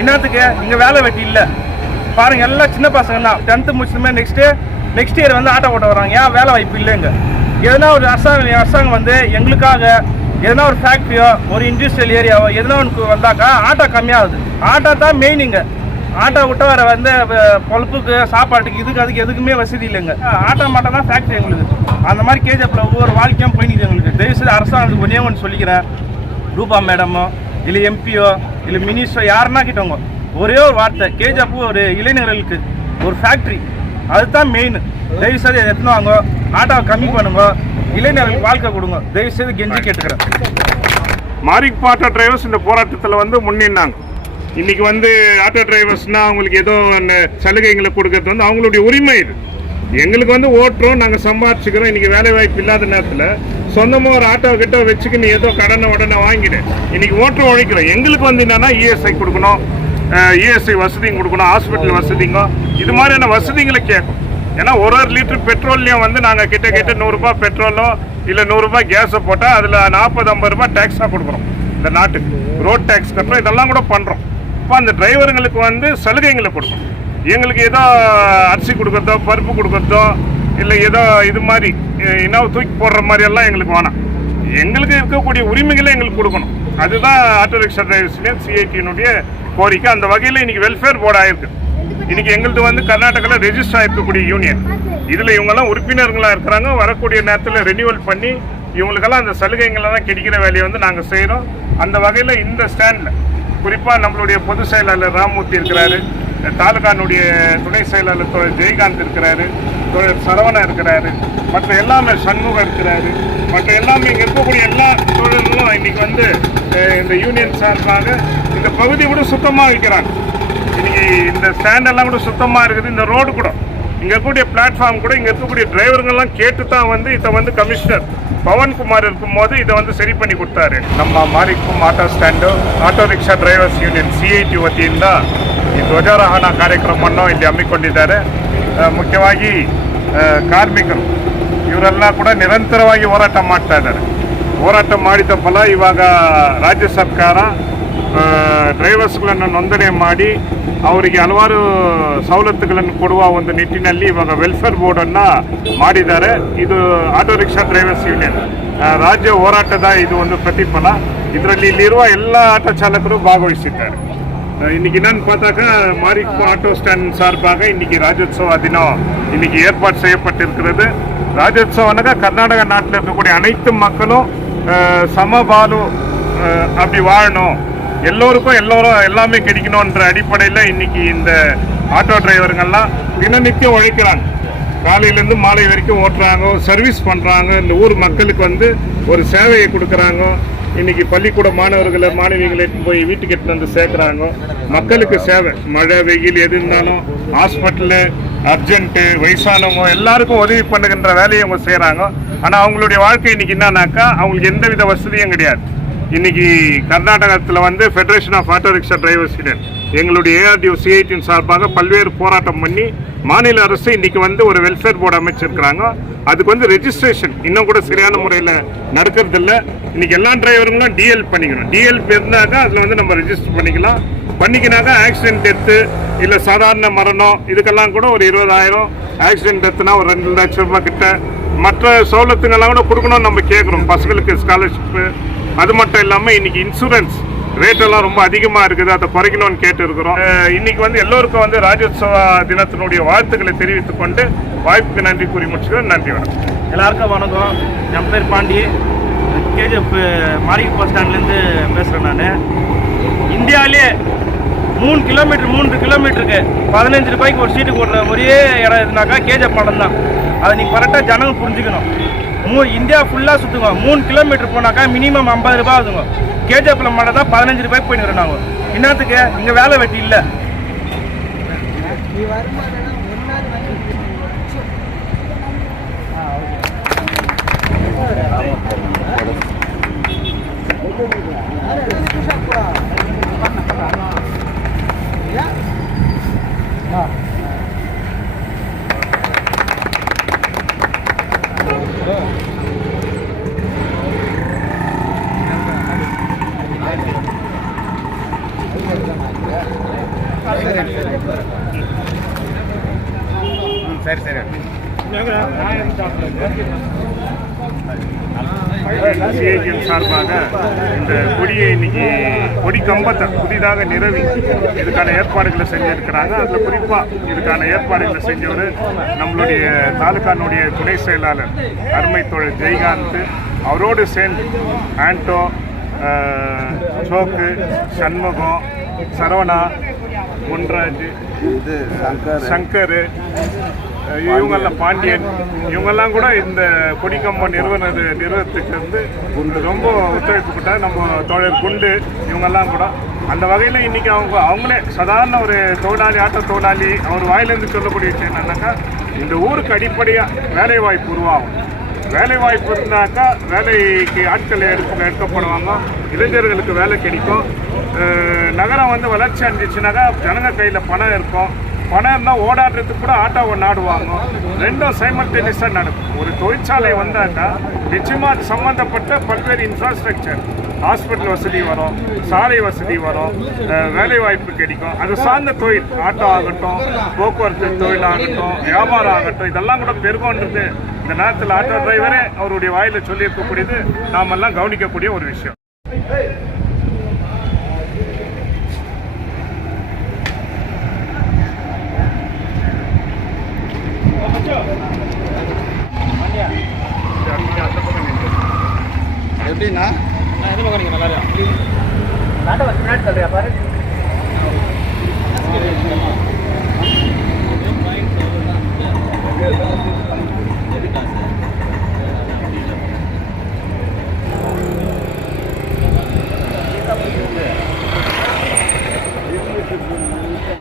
இன்னத்துக்கு இங்கே வேலை வெட்டி இல்லை பாருங்கள். எல்லாம் சின்ன பசங்க தான் 10th முடிச்சுமே நெக்ஸ்ட் இயர் வந்து ஆட்டோ ஓட்ட வராங்க. ஏன் வேலை வாய்ப்பு இல்லைங்க? எதனா ஒரு அரசாங்கம் வந்து எங்களுக்காக எதனா ஒரு ஃபேக்ட்ரியோ ஒரு இண்டஸ்ட்ரியல் ஏரியாவோ எதனா ஒன்று வந்தாக்கா ஆட்டோ கம்மியாகுது. ஆட்டோ தான் மெயினுங்க. ஆட்டோ விட்ட வர வந்து பொழப்புக்கு சாப்பாட்டுக்கு அதுக்கு எதுக்குமே வசதி இல்லைங்க. ஆட்டோ மாட்டோ தான் ஃபேக்ட்ரி எங்களுக்கு. அந்த மாதிரி கேஜப்பில் ஒவ்வொரு வாழ்க்கையும் போயிடுது எங்களுக்கு. தயவுசெய்து அரசாங்கத்துக்கு ஒன்றே ஒன்று சொல்லிக்கிறேன். ரூபா மேடமோ இல்லை எம்பியோ இல்லை மினிஸ்டரோ யாருன்னா கிட்டவங்க ஒரே ஒரு வார்த்தை, கேஜப்பு ஒரு இளைஞர்களுக்கு ஒரு ஃபேக்ட்ரி அதுதான் மெயின். தயவுசெய்து எத்தனை வாங்க, ஆட்டோவை கம்மி பண்ணுங்க, இளைஞர்களுக்கு வாழ்க்கை கொடுங்க. தயவுசெய்து கெஞ்சி கேட்டுக்கிறேன். மாரிக் ஆட்டோ டிரைவர்ஸ் இந்த போராட்டத்தில் வந்து முன்னின்னாங்க. இன்னைக்கு வந்து ஆட்டோ டிரைவர்ஸ்னால் அவங்களுக்கு ஏதோ சலுகைகளை கொடுக்கறது வந்து அவங்களுடைய உரிமை. இது எங்களுக்கு வந்து ஓட்டுறோம், நாங்கள் சம்பாதிச்சுக்கிறோம். இன்றைக்கி வேலை வாய்ப்பு இல்லாத நேரத்தில் சொந்தமாக ஒரு ஆட்டோ கிட்ட வச்சுக்கின்னு ஏதோ உடனே வாங்கிடு இன்றைக்கி ஓட்டு உழைக்கிறோம். எங்களுக்கு வந்து என்னென்னா இஎஸ்ஐ கொடுக்கணும், இஎஸ்ஐ வசதியும் கொடுக்கணும், ஹாஸ்பிட்டல் வசதிங்க, இது மாதிரியான வசதிகளை கேட்கும். ஏன்னா ஒரு லிட்டர் பெட்ரோல்லையும் வந்து நாங்கள் கிட்ட 100 ரூபாய் பெட்ரோலோ இல்லை 100 ரூபாய் கேஸை போட்டால் அதில் 40-50 ரூபாய் டேக்ஸாக கொடுக்குறோம். இந்த நாட்டுக்கு ரோட் டேக்ஸ் கட்டுறோம், இதெல்லாம் கூட பண்ணுறோம். இப்போ அந்த டிரைவருங்களுக்கு வந்து சலுகைகளை கொடுக்கணும். எங்களுக்கு ஏதோ அரிசி கொடுக்குறதோ பருப்பு கொடுக்குறதோ இல்லை ஏதோ இது மாதிரி இன்னும் தூக்கி போடுற மாதிரியெல்லாம் எங்களுக்கு வேணாம். எங்களுக்கு இருக்கக்கூடிய உரிமைகளை எங்களுக்கு கொடுக்கணும். அதுதான் ஆட்டோ ரிக்ஷா டிரைவர்ஸ் சிஐடியினுடைய கோரிக்கை. அந்த வகையில் இன்றைக்கி வெல்ஃபேர் போர்டு ஆயிருக்கு. இன்றைக்கி எங்களுக்கு வந்து கர்நாடகாவில் ரெஜிஸ்டர் ஆகிருக்கக்கூடிய யூனியன். இதில் இவங்கெல்லாம் உறுப்பினர்களாக இருக்கிறாங்க. வரக்கூடிய நேரத்தில் ரெனியூவல் பண்ணி இவங்களுக்கெல்லாம் அந்த சலுகைகளெல்லாம் கிடைக்கிற வேலையை வந்து நாங்கள் செய்கிறோம். அந்த வகையில் இந்த ஸ்டாண்டில் குறிப்பாக நம்மளுடைய பொதுச் செயலாளர் ராமமூர்த்தி இருக்கிறாரு, தாலுகானுடைய துணை செயலாளர் தோழர் ஜெயகாந்த் இருக்கிறாரு, தோழர் சரவணா இருக்கிறாரு, மற்ற எல்லாமே சண்முகம் இருக்கிறாரு, மற்ற எல்லாமே இங்கே இருக்கக்கூடிய எல்லா தோழர்களும் இன்றைக்கி வந்து இந்த யூனியன் சார்பாக இந்த பகுதி கூட சுத்தமாக வைக்கிறாங்க. இன்றைக்கி இந்த ஸ்டாண்டெல்லாம் கூட சுத்தமாக இருக்குது. இந்த ரோடு கூட இங்கே இருக்கக்கூடிய பிளாட்ஃபார்ம் கூட இங்கே இருக்கக்கூடிய டிரைவருங்கெல்லாம் கேட்டு தான் வந்து இதை வந்து கமிஷனர் பவன்குமார் இருக்கும்போது இதை வந்து ಸರಿ பண்ணி ಕೊಡ್ತಾರೆ. ನಮ್ಮ ಮಾರಿಕುಂ auto stand auto rickshaw drivers union CIT ವತಿಯಿಂದ ಈ ಧ್ವಜಾರೋಹಣ ಕಾರ್ಯಕ್ರಮವನ್ನು ಇಲ್ಲಿ ಹಮ್ಮಿಕೊಂಡಿದ್ದಾರೆ. ಮುಖ್ಯವಾಗಿ ಕಾರ್ಮಿಕರು ಇವರೆಲ್ಲ ಕೂಡ ನಿರಂತರವಾಗಿ ಹೋರಾಟ ಮಾಡ್ತಾ ಇದ್ದಾರೆ. ಹೋರಾಟ ಮಾಡಿದ ಫಲ ಇವಾಗ ರಾಜ್ಯ ಸರ್ಕಾರ ಡ್ರೈವರ್ಸ್ಗಳನ್ನು ನೋಂದಣಿ ಮಾಡಿ ಅವರಿಗೆ ಹಲವಾರು ಸವಲತ್ತುಗಳನ್ನು ಕೊಡುವ ಒಂದು ನಿಟ್ಟಿನಲ್ಲಿ ಇವಾಗ ವೆಲ್ಫೇರ್ ಬೋರ್ಡನ್ನು ಮಾಡಿದ್ದಾರೆ. ಇದು ಆಟೋ ರಿಕ್ಷಾ ಡ್ರೈವರ್ಸ್ ಯೂನಿಯನ್ ರಾಜ್ಯ ಹೋರಾಟದ ಇದು ಒಂದು ಪ್ರತಿಫಲ. ಇದರಲ್ಲಿ ಇಲ್ಲಿರುವ ಎಲ್ಲ ಆಟೋ ಚಾಲಕರು ಭಾಗವಹಿಸಿದ್ದಾರೆ. இன்னைக்கு என்னன்னு பார்த்தாக்கா மாரிக் ஆட்டோ ஸ்டாண்ட் சார்பாக இன்னைக்கு ராஜோத்சவ தினம் இன்னைக்கு ஏற்பாடு செய்யப்பட்டிருக்கிறது. ராஜோத்சவம்னாக்கா கர்நாடக நாட்டில் இருக்கக்கூடிய அனைத்து மக்களும் சமபாலு அப்படி வாழணும், எல்லோருக்கும் எல்லாமே கிடைக்கணுன்ற அடிப்படையில் இன்னைக்கு இந்த ஆட்டோ டிரைவருங்கள்லாம் தினநித்தியம் உழைக்கிறாங்க. காலையிலேருந்து மாலை வரைக்கும் ஓட்டுறாங்க, சர்வீஸ் பண்ணுறாங்க, இந்த ஊர் மக்களுக்கு வந்து ஒரு சேவையை கொடுக்குறாங்க. இன்றைக்கி பள்ளிக்கூட மாணவர்களை மாணவிகளை போய் வீட்டுக்கு எடுத்துன்னு வந்து சேர்க்குறாங்க. மக்களுக்கு சேவை, மழை வெயில் எது இருந்தாலும் ஹாஸ்பிட்டலு அர்ஜென்ட்டு வயசானவங்க எல்லாருக்கும் உதவி பண்ணுகின்ற வேலையை அவங்க செய்கிறாங்க. ஆனால் அவங்களுடைய வாழ்க்கை இன்றைக்கி என்னன்னாக்கா அவங்களுக்கு எந்தவித வசதியும் கிடையாது. இன்றைக்கி கர்நாடகத்தில் வந்து federation of auto rickshaw drivers union எங்களுடைய ARDO CIT சார்பாக பல்வேறு போராட்டம் பண்ணி மாநில அரசு இன்றைக்கி வந்து ஒரு வெல்ஃபேர் போர்டு அமைச்சிருக்கிறாங்க. அதுக்கு வந்து ரெஜிஸ்ட்ரேஷன் இன்னும் கூட சரியான முறையில் நடக்கிறதில்ல. இன்றைக்கி எல்லா டிரைவருங்களும் DL பண்ணிக்கணும். DL இருந்தாக்கா அதில் வந்து நம்ம ரெஜிஸ்டர் பண்ணிக்கினாக்கா ஆக்சிடென்ட் டெத்து இல்லை சாதாரண மரணம் இதுக்கெல்லாம் கூட ஒரு 20,000, ஆக்சிடென்ட் டெத்துனா ஒரு 2 லட்சம் ரூபாய் கிட்ட மற்ற சௌலத்துங்கெல்லாம் கூட கொடுக்கணும்னு நம்ம கேட்குறோம். பசங்களுக்கு ஸ்காலர்ஷிப்பு, அது மட்டும் இல்லாமல் இன்றைக்கி இன்சூரன்ஸ் ரேட்டெல்லாம் ரொம்ப அதிகமாக இருக்குது, அதை குறைக்கணும்னு கேட்டு இருக்கிறோம். இன்றைக்கி வந்து எல்லோருக்கும் வந்து ராஜோத்சவ தினத்தினுடைய வாழ்த்துக்களை தெரிவித்துக் கொண்டு வாய்ப்புக்கு நன்றி கூறி முடிச்சுக்கிறேன். நன்றி, வணக்கம். எல்லாருக்கும் வணக்கம். என் பேர் பாண்டி, KGF மாரிக் பஸ் ஸ்டாண்ட்லேருந்து பேசுகிறேன். நான் இந்தியாவிலே 3 கிலோமீட்டருக்கு 15 ரூபாய்க்கு ஒரு சீட்டு போடுற ஒரே இடம் இருந்தாக்கா KGF மாடம் தான். அதை நீங்கள் கரெக்டாக ஜனங்க புரிஞ்சுக்கணும். இந்தியா ஃபுல்லாக சுற்றுங்க. 3 கிலோமீட்டர் போனாக்கா மினிமம் 50 ரூபாய் ஆகுதுங்க. KGF மாடம் தான் 15 ரூபாய்க்கு போயிட்டு நாங்கள். இன்னத்துக்கு இங்கே வேலை வெட்டி இல்லை. சரி சரி சிஐடிஎம் சார்பாக இந்த கொடியை இன்னைக்கு கொடி கம்பத்தை புதிதாக நிறுவி இதுக்கான ஏற்பாடுகளை செஞ்சிருக்கிறாங்க. அதில் குறிப்பாக இதுக்கான ஏற்பாடுகளை செஞ்சவர் நம்மளுடைய தாலுகானுடைய துணை செயலாளர் அருமை தோழர் ஜெய்காந்த், அவரோடு சேர்ந்து ஆண்டோ, சோக்கு, சண்முகம், சரவணா, பொன்ராஜ், சங்கர், இவங்கெல்லாம் பாண்டியன், இவங்கெல்லாம் கூட இந்த கொடிக்கம்பம் நிறுவனத்துக்கு வந்து ரொம்ப ஒத்துழைப்பு கொடுத்தாங்க. நம்ம தோழர் குண்டு இவங்கெல்லாம் கூட அந்த வகையில் இன்றைக்கி அவங்களே சாதாரண ஒரு தொழிலாளி, ஆட்ட தொழிலாளி, அவர் வாயிலேருந்து சொல்லக்கூடிய விஷயம் என்னன்னாக்கா, இந்த ஊருக்கு அடிப்படையாக வேலைவாய்ப்பு உருவாகும். வேலைவாய்ப்பு இருந்தாக்கா வேலைக்கு ஆட்கள் எடுக்கப்படுவாங்க, இளைஞர்களுக்கு வேலை கிடைக்கும். நகரம் வந்து வளர்ச்சி அடைஞ்சிச்சுனாக்கா ஜனங்க கையில் பணம் இருக்கும். பணம் இருந்தால் ஓடாடுறதுக்கு கூட ஆட்டோவை நாடுவாங்க. ரெண்டும் சைமல்டேனியஸாக நடக்கும். ஒரு தொழிற்சாலை வந்தாக்கா நிச்சயமாக அது சம்மந்தப்பட்ட பல்வேறு இன்ஃப்ராஸ்ட்ரக்சர், ஹாஸ்பிட்டல் வசதி வரும், சாலை வசதி வரும், வேலைவாய்ப்பு கிடைக்கும். அது சார்ந்த தொழில், ஆட்டோ ஆகட்டும், போக்குவரத்து தொழில் ஆகட்டும், வியாபாரம் ஆகட்டும், இதெல்லாம் கூட பெருகொன்றது இந்த நேரத்தில் ஆட்டோ டிரைவரே அவருடைய வாயில் சொல்லியிருக்கக்கூடியது நாமெல்லாம் கவனிக்கக்கூடிய ஒரு விஷயம். எப்படின்னா நல்லா